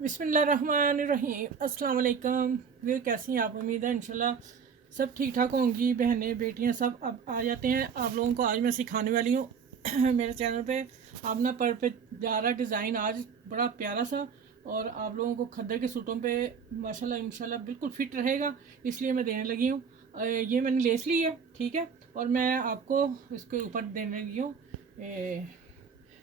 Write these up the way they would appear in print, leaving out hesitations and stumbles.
बिस्मिल्लाहिर्रहमानिर्रहीम। अस्सलाम वालेकुम। वे कैसी हैं आप? उम्मीद है इंशाल्लाह सब ठीक ठाक होंगी। बहनें बेटियां सब अब आ जाते हैं। आप लोगों को आज मैं सिखाने वाली हूँ मेरे चैनल पे आप ना पर पे जा रहा डिज़ाइन आज बड़ा प्यारा सा, और आप लोगों को खद्दर के सूटों पे माशाल्लाह इंशाल्लाह बिल्कुल फिट रहेगा, इसलिए मैं देने लगी हूँ। ये मैंने लेस ली है, ठीक है, और मैं आपको इसके ऊपर देने लगी हूँ।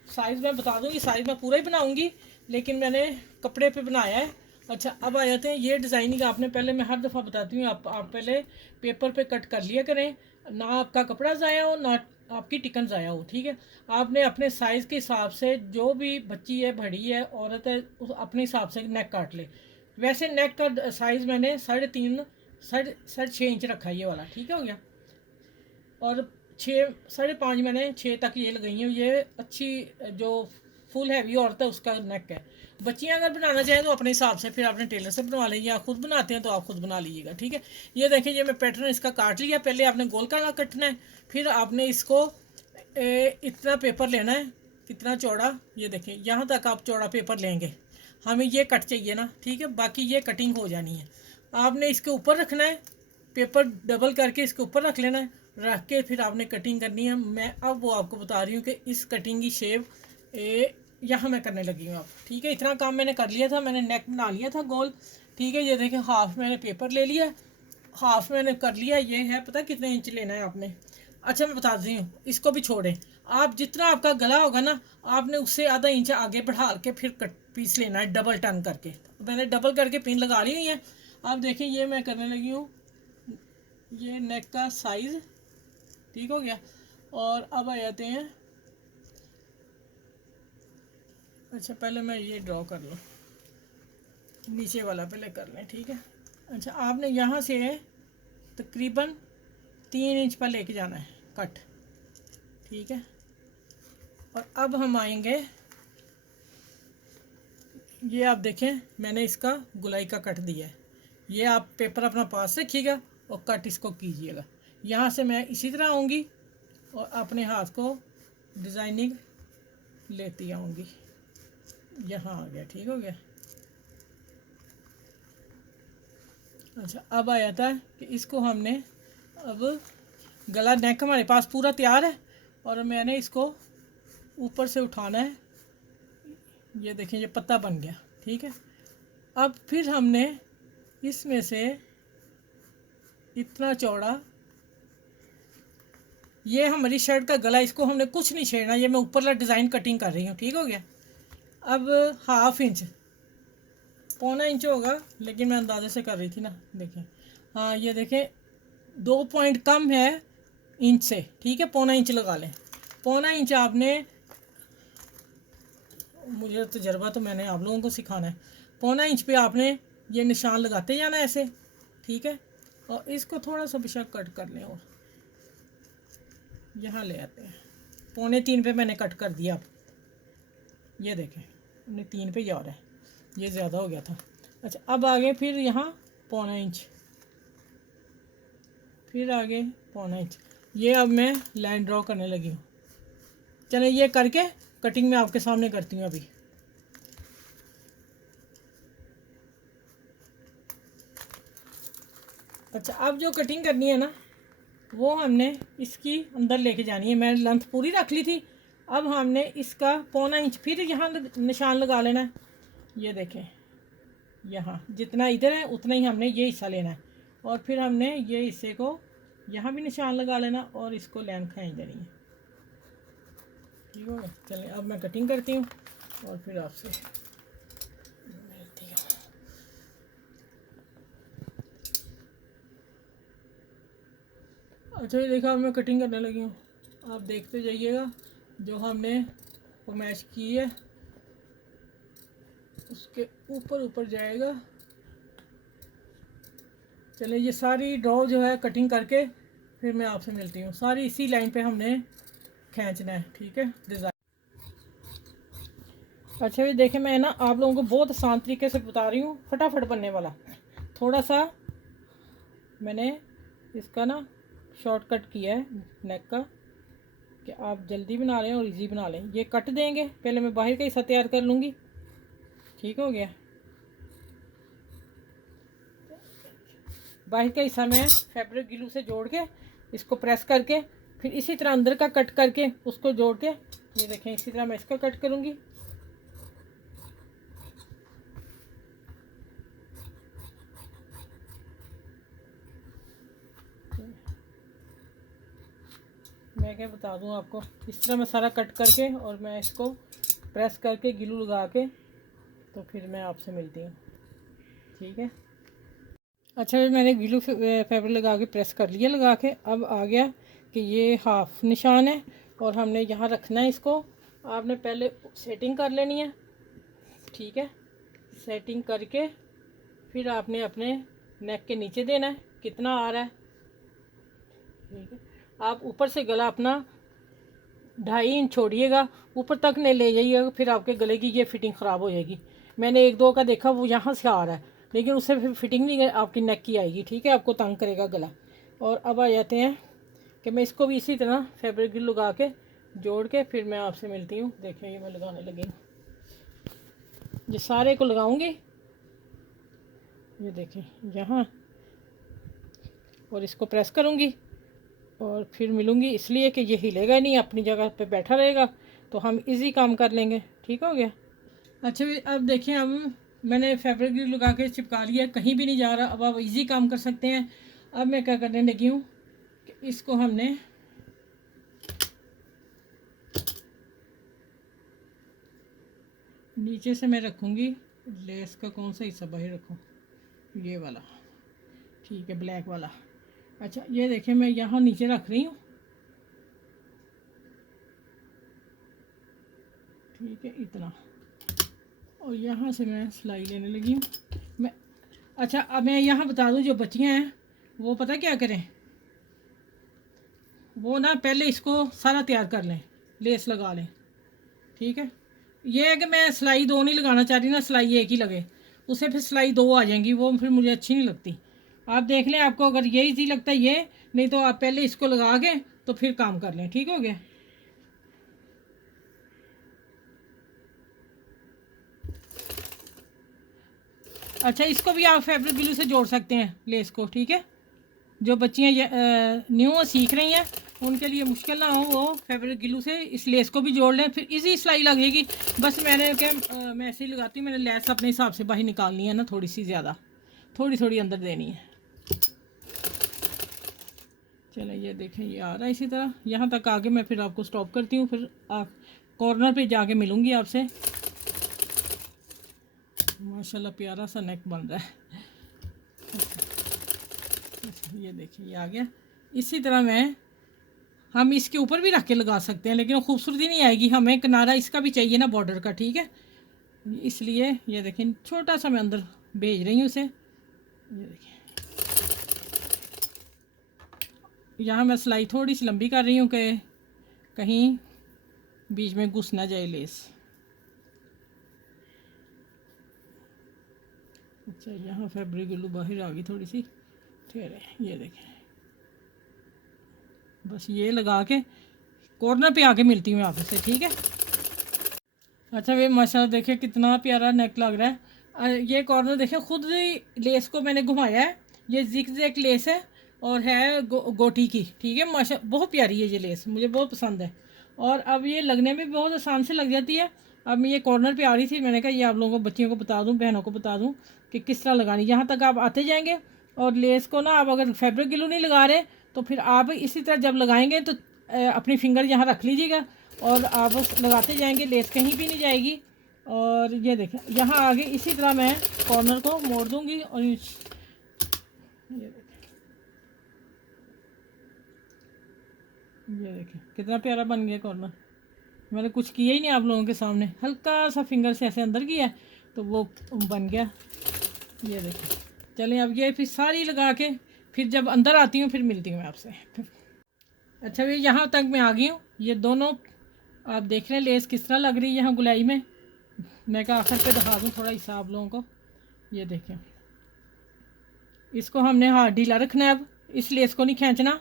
साइज़ मैं बता दूँगी, साइज़ मैं पूरा ही बनाऊँगी, लेकिन मैंने कपड़े पे बनाया है। अच्छा, अब आ जाते हैं ये डिज़ाइनिंग। आपने पहले, मैं हर दफ़ा बताती हूँ, आप पहले पेपर पे कट कर लिया करें, ना आपका कपड़ा ज़ाया हो ना आपकी टिकन ज़ाया हो, ठीक है। आपने अपने साइज़ के हिसाब से, जो भी बच्ची है, बड़ी है, औरत है, उस अपने हिसाब से नेक काट ले। वैसे नेक का साइज़ मैंने 3.5 साढ़े 6 इंच रखा है, ये वाला, ठीक हो गया। और 6 5.5 मैंने 6 तक ये लगाई हूँ। ये अच्छी जो फुल हैवी औरत है उसका नेक है। बच्चियाँ अगर बनाना चाहें तो अपने हिसाब से फिर आपने टेलर से बनवा लेंगे, या खुद बनाते हैं तो आप खुद बना लीजिएगा, ठीक है। ये देखिए, ये मैं पैटर्न इसका काट लिया। पहले आपने गोल का कटना है, फिर आपने इसको इतना पेपर लेना है, कितना चौड़ा, ये देखिए यहाँ तक आप चौड़ा पेपर लेंगे। हमें ये कट चाहिए ना, ठीक है, बाकी ये कटिंग हो जानी है। आपने इसके ऊपर रखना है, पेपर डबल करके इसके ऊपर रख लेना है, रख के फिर आपने कटिंग करनी है। मैं अब वो आपको बता रही हूँ कि इस कटिंग की शेप यहाँ मैं करने लगी हूँ अब, ठीक है। इतना काम मैंने कर लिया था, मैंने नेक बना लिया था गोल, ठीक है। ये देखें, हाफ मैंने पेपर ले लिया, हाफ मैंने कर लिया। ये है, पता कितने इंच लेना है आपने? अच्छा, मैं बता दी हूँ, इसको भी छोड़ें। आप जितना आपका गला होगा ना, आपने उससे आधा इंच आगे बढ़ा के फिर कट पीस लेना है, डबल टर्न करके। मैंने डबल करके पिन लगा ली हुई है। आप देखें, ये मैं करने लगी हूँ, ये नेक का साइज़ ठीक हो गया। और अब आ जाते हैं, अच्छा पहले मैं ये ड्रॉ कर लूँ, नीचे वाला पहले कर लें, ठीक है। अच्छा, आपने यहाँ से तकरीबन 3 इंच पर लेके जाना है कट, ठीक है। और अब हम आएंगे, ये आप देखें, मैंने इसका गुलाई का कट दिया है। ये आप पेपर अपना पास रखिएगा और कट इसको कीजिएगा। यहाँ से मैं इसी तरह आऊँगी और अपने हाथ को डिज़ाइनिंग लेती आऊँगी। यहाँ आ गया, ठीक हो गया। अच्छा, अब आ जाता है कि इसको हमने, अब गला नेक हमारे पास पूरा तैयार है, और मैंने इसको ऊपर से उठाना है। ये देखें, ये पत्ता बन गया, ठीक है। अब फिर हमने इसमें से इतना चौड़ा, ये हमारी शर्ट का गला, इसको हमने कुछ नहीं छेड़ना। ये मैं ऊपर वाला डिज़ाइन कटिंग कर रही हूँ, ठीक हो गया। अब हाफ इंच, 1.25 इंच होगा, लेकिन मैं अंदाजे से कर रही थी ना, देखें। हाँ, ये देखें, 2 पॉइंट कम है इंच से, ठीक है। 1.25 इंच लगा लें। 1.25 इंच आपने, मुझे तजर्बा तो मैंने आप लोगों को सिखाना है। 1.25 इंच पे आपने ये निशान लगाते जाना है ऐसे, ठीक है। और इसको थोड़ा सा बेशक कट कर लें, और यहाँ ले आते हैं। 2.25 पे मैंने कट कर दिया। अब ये देखें, 3 पे जा रहा है, ये ज़्यादा हो गया था। अच्छा, अब आगे फिर यहाँ 1.25 इंच, फिर आगे 1.25 इंच। ये अब मैं लाइन ड्रॉ करने लगी हूँ। चले, ये करके कटिंग में आपके सामने करती हूँ अभी। अच्छा, अब जो कटिंग करनी है ना, वो हमने इसकी अंदर लेके जानी है। मैंने लेंथ पूरी रख ली थी। अब हमने इसका 1.25 इंच फिर यहाँ निशान लगा लेना है। ये देखें, यहाँ जितना इधर है उतना ही हमने ये हिस्सा लेना है, और फिर हमने ये हिस्से को यहाँ भी निशान लगा लेना, और इसको लाइन खींच देनी है, ठीक हो गया। चलिए, अब मैं कटिंग करती हूँ और फिर आपसे मिलती हूँ। अच्छा, ये देखा, अब मैं कटिंग करने लगी हूँ। आप देखते जाइएगा, जो हमने मैच की है उसके ऊपर ऊपर जाएगा। चलिए, ये सारी ड्रॉ जो है कटिंग करके फिर मैं आपसे मिलती हूँ। सारी इसी लाइन पे हमने खींचना है, ठीक है, डिज़ाइन। अच्छा, ये देखें, मैं ना आप लोगों को बहुत आसान तरीके से बता रही हूँ, फटाफट बनने वाला। थोड़ा सा मैंने इसका ना शॉर्टकट किया है नेक का, कि आप जल्दी बना लें और इजी बना लें। ये कट देंगे, पहले मैं बाहर का हिस्सा तैयार कर लूँगी, ठीक हो गया। बाहर का हिस्सा मैं फैब्रिक ग्लू से जोड़ के इसको प्रेस करके फिर इसी तरह अंदर का कट करके उसको जोड़ के, ये देखें इसी तरह मैं इसका कट करूँगी। मैं क्या बता दूं आपको, इस तरह मैं सारा कट करके और मैं इसको प्रेस करके ग्लू लगा के तो फिर मैं आपसे मिलती हूँ, ठीक है। अच्छा मैंने ग्लू फैब्रिक लगा के प्रेस कर लिया लगा के। अब आ गया कि ये हाफ निशान है और हमने यहाँ रखना है इसको। आपने पहले सेटिंग कर लेनी है, ठीक है। सेटिंग करके फिर आपने अपने नेक के नीचे देना है कितना आ रहा है, ठीक है। आप ऊपर से गला अपना 2.5 इंच छोड़िएगा, ऊपर तक नहीं ले जाइएगा, फिर आपके गले की ये फिटिंग ख़राब हो जाएगी। मैंने 1-2 का देखा वो यहाँ से आ रहा है लेकिन उससे फिर फिटिंग नहीं आपकी नेक की आएगी, ठीक है। आपको तंग करेगा गला। और अब आ जाते हैं कि मैं इसको भी इसी तरह फैब्रिक ग्लू लगा के जोड़ के फिर मैं आपसे मिलती हूँ। देखिए ये मैं लगाने लगी हूँ, ये सारे को लगाऊंगी, ये देखें यहाँ, और इसको प्रेस करूँगी और फिर मिलूँगी, इसलिए कि ये हिलेगा नहीं, अपनी जगह पे बैठा रहेगा तो हम इजी काम कर लेंगे, ठीक हो गया। अच्छा अब देखें, अब मैंने फैब्रिक ग्लू लगा के चिपका लिया, कहीं भी नहीं जा रहा। अब आप इजी काम कर सकते हैं। अब मैं क्या करने लगी हूँ कि इसको हमने नीचे से मैं रखूँगी, लेस का कौन सा हिस्सा बाहर रखूँ, ये वाला, ठीक है, ब्लैक वाला। अच्छा ये देखें मैं यहाँ नीचे रख रही हूँ, ठीक है, इतना। और यहाँ से मैं सिलाई लेने लगी हूँ मैं। अच्छा अब मैं यहाँ बता दूँ, जो बच्चियाँ हैं वो पता क्या करें, वो ना पहले इसको सारा तैयार कर लें, लेस लगा लें, ठीक है। ये है कि मैं सिलाई 2 नहीं लगाना चाह रही ना, सिलाई 1 ही लगे, उससे फिर सिलाई 2 आ जाएंगी, वो फिर मुझे अच्छी नहीं लगती। आप देख लें, आपको अगर ये इजी लगता है ये, नहीं तो आप पहले इसको लगा के तो फिर काम कर लें, ठीक हो गया। अच्छा इसको भी आप फैब्रिक ग्लू से जोड़ सकते हैं लेस को, ठीक है। जो बच्चियाँ न्यू सीख रही हैं उनके लिए मुश्किल ना हो, वो फैब्रिक ग्लू से इस लेस को भी जोड़ लें, फिर इजी सिलाई लगेगी। बस मैंने क्या मैं ऐसे ही लगाती हूँ, मैंने लेस अपने हिसाब से बाहर निकालनी है ना, थोड़ी सी ज़्यादा, थोड़ी थोड़ी अंदर देनी है। चलो ये देखें ये आ रहा है इसी तरह, यहाँ तक आगे मैं फिर आपको स्टॉप करती हूँ, फिर कॉर्नर पे जाके मिलूँगी आपसे। माशाल्लाह प्यारा सा नेक बन रहा है, ये देखिए ये आ गया। इसी तरह हम इसके ऊपर भी रख के लगा सकते हैं, लेकिन खूबसूरती नहीं आएगी, हमें किनारा इसका भी चाहिए ना बॉर्डर का, ठीक है। इसलिए ये देखें छोटा सा मैं अंदर भेज रही हूँ उसे, ये देखिए। यहाँ मैं सिलाई थोड़ी सी लंबी कर रही हूँ कि कहीं बीच में घुस ना जाए लेस। अच्छा यहाँ फैब्रिक ग्लू बाहर आ गई थोड़ी सी, ठहरे, ये देखें। बस ये लगा के कॉर्नर पे आके मिलती हूँ आपसे, ठीक है। अच्छा वे माशाल्लाह देखिए कितना प्यारा नेक लग रहा है। ये कॉर्नर देखिए, खुद ही लेस को मैंने घुमाया है, ये जिग-जैग लेस है और है गोटी की, ठीक है। माशा बहुत प्यारी है ये लेस, मुझे बहुत पसंद है। और अब ये लगने में बहुत आसान से लग जाती है। अब मैं ये कॉर्नर पे आ रही थी, मैंने कहा ये आप लोगों को, बच्चियों को बता दूँ, बहनों को बता दूँ कि किस तरह लगानी। यहाँ तक आप आते जाएंगे और लेस को ना, आप अगर फैब्रिक ग्लू नहीं लगा रहे तो फिर आप इसी तरह जब लगाएंगे तो अपनी फिंगर यहाँ रख लीजिएगा और आप लगाते जाएंगे, लेस कहीं भी नहीं जाएगी। और ये देखें यहाँ आगे इसी तरह मैं कॉर्नर को मोड़ दूँगी और ये देखें कितना प्यारा बन गया कॉर्नर। मैंने कुछ किया ही नहीं आप लोगों के सामने, हल्का सा फिंगर से ऐसे अंदर किया तो वो बन गया, ये देखें। चलें अब ये फिर सारी लगा के फिर जब अंदर आती हूँ फिर मिलती हूँ आपसे। अच्छा ये यहाँ तक मैं आ गई हूँ, ये दोनों आप देख रहे हैं लेस किस तरह लग रही है यहाँ गुलाई में। मैं कहा आखिर पे दिखा दूँ थोड़ा हिस्सा आप लोगों को, ये देखें। इसको हमने हाथ ढीला रखना है, अब इस लेस को नहीं खींचना,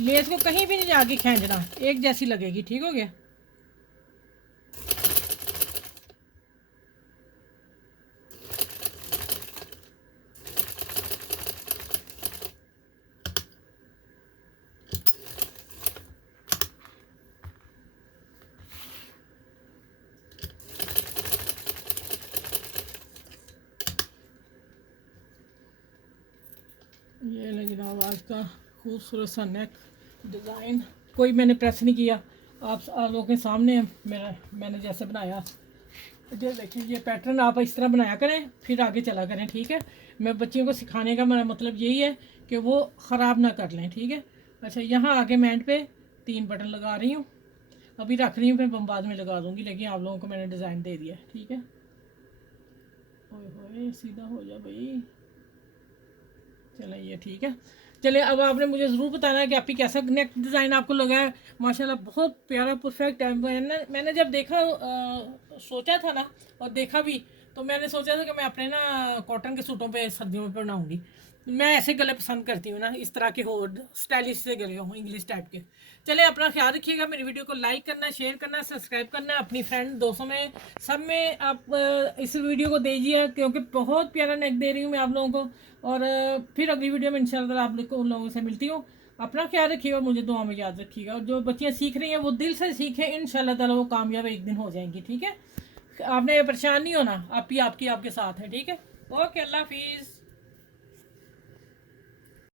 लेस को कहीं भी नहीं जाके खींचना, एक जैसी लगेगी, ठीक हो गया। ये लग जनाब आज का खूबसूरत सा नेक डिज़ाइन, कोई मैंने प्रेस नहीं किया, आप लोगों के सामने मैंने जैसे बनाया। ये देखिए, ये पैटर्न आप इस तरह बनाया करें, फिर आगे चला करें, ठीक है। मैं बच्चियों को सिखाने का मेरा मतलब यही है कि वो ख़राब ना कर लें, ठीक है। अच्छा, यहाँ आगे मैं एंड पे 3 बटन लगा रही हूँ, अभी रख रही हूँ, फिर बाद में लगा दूँगी, लेकिन आप लोगों को मैंने डिज़ाइन दे दिया, ठीक है। ओए होए, सीधा हो जा भाई। चलिए ये ठीक है। चलिए अब आपने मुझे ज़रूर बताना है कि आपकी कैसा नेक डिज़ाइन आपको लगा है। माशाल्लाह बहुत प्यारा परफेक्ट है। मैंने जब देखा सोचा था ना, और देखा भी, तो मैंने सोचा था कि मैं अपने ना कॉटन के सूटों पे सर्दियों में बनाऊंगी। मैं ऐसे गले पसंद करती हूँ ना, इस तरह के हो स्टाइलिश से गले हों, इंग्लिश टाइप के। चलिए अपना ख्याल रखिएगा, मेरी वीडियो को लाइक करना, शेयर करना, सब्सक्राइब करना, अपनी फ्रेंड दोस्तों में सब में आप इस वीडियो को दीजिए, क्योंकि बहुत प्यारा नेक दे रही हूँ मैं आप लोगों को। और फिर अगली वीडियो में इंशाल्लाह आप लोग उन लोगों से मिलती हूँ। अपना ख्याल रखिएगा, मुझे दुआ में याद रखिएगा, और जो बच्चियाँ सीख रही हैं वो दिल से सीखें, इंशाल्लाह ताला वो कामयाब एक दिन हो जाएंगी, ठीक है। आपने परेशान नहीं होना, आपकी आपके साथ है, ठीक है। ओके, अल्लाह हाफिज़।